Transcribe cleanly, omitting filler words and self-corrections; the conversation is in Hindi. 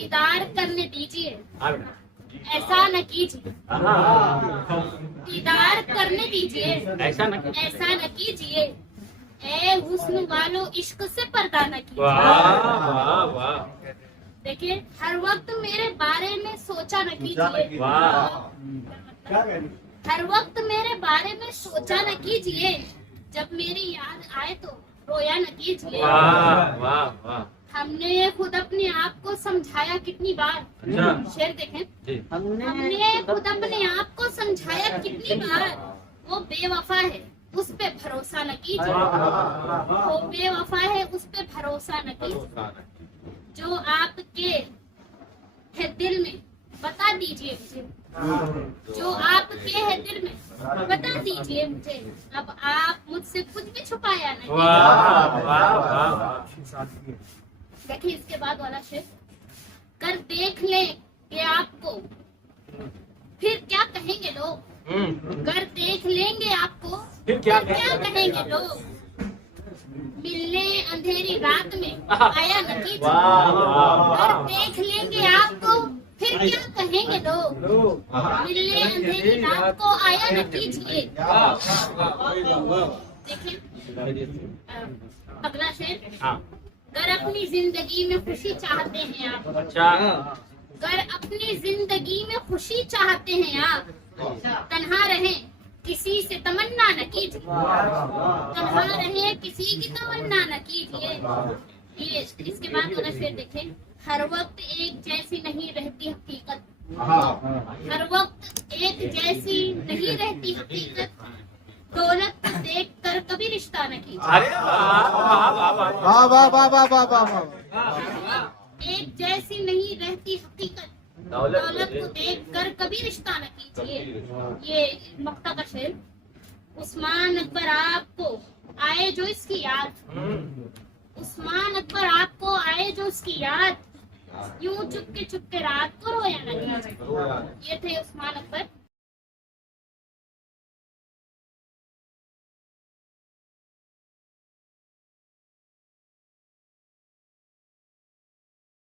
दीदार करने दीजिए, ऐसा न कीजिए। दीदार करने दीजिए, ऐसा न कीजिए। ए हुस्न वालों इश्क से पर्दा न कीजिए। वाह वाह। देखिए, हर वक्त मेरे बारे में सोचा न कीजिए। हर वक्त मेरे बारे में सोचा न कीजिए। जब मेरी याद आए तो रोया न कीजिए। वाह वाह वाह। हमने खुद अपने आप को समझाया कितनी बार। शेर देखें। हमने खुद अपने आप को समझाया कितनी बार। वो बेवफा है, उस पे भरोसा न कीजिए। वो बेवफा है, उस पे भरोसा न कीजिए। जो आपके है दिल में बता दीजिए मुझे। जो आपके है दिल में बता दीजिए मुझे। अब आप मुझसे कुछ भी छुपाया नहीं। देखिए इसके बाद वाला शेर। कर देख ले कि आपको फिर क्या कहेंगे लोग। कर देख लेंगे आपको फिर क्या कहेंगे लोग। मिलने अंधेरी रात में आया न कीजिए। कर देख लेंगे आपको फिर क्या कहेंगे लोग। मिलने अंधेरी रात को आया न कीजिए। देखिए अगला शेर। अगर अपनी जिंदगी में खुशी चाहते हैं आप। अगर अपनी जिंदगी में खुशी चाहते हैं आप, तन्हा रहें किसी से तमन्ना न कीजिए। तन्हा रहें किसी की तमन्ना न कीजिए। ये इसके बाद वाला शेर देखें। हर वक्त एक जैसी नहीं रहती हकीकत। हर वक्त एक जैसी नहीं रहती हकीकत। दौलत को देख कर कभी रिश्ता न कीजिए। वाह वाह वाह वाह वाह वाह। एक जैसी नहीं रहती हकीकत। दौलत को देख कर कभी रिश्ता न कीजिए। ये मक्ता का शेर। उस्मान अकबर आपको आए जो इसकी याद। उस्मान अकबर आपको आए जो इसकी याद। यूं चुपके चुपके रात को रोया न कीजिए। ये थे उस्मान अकबर।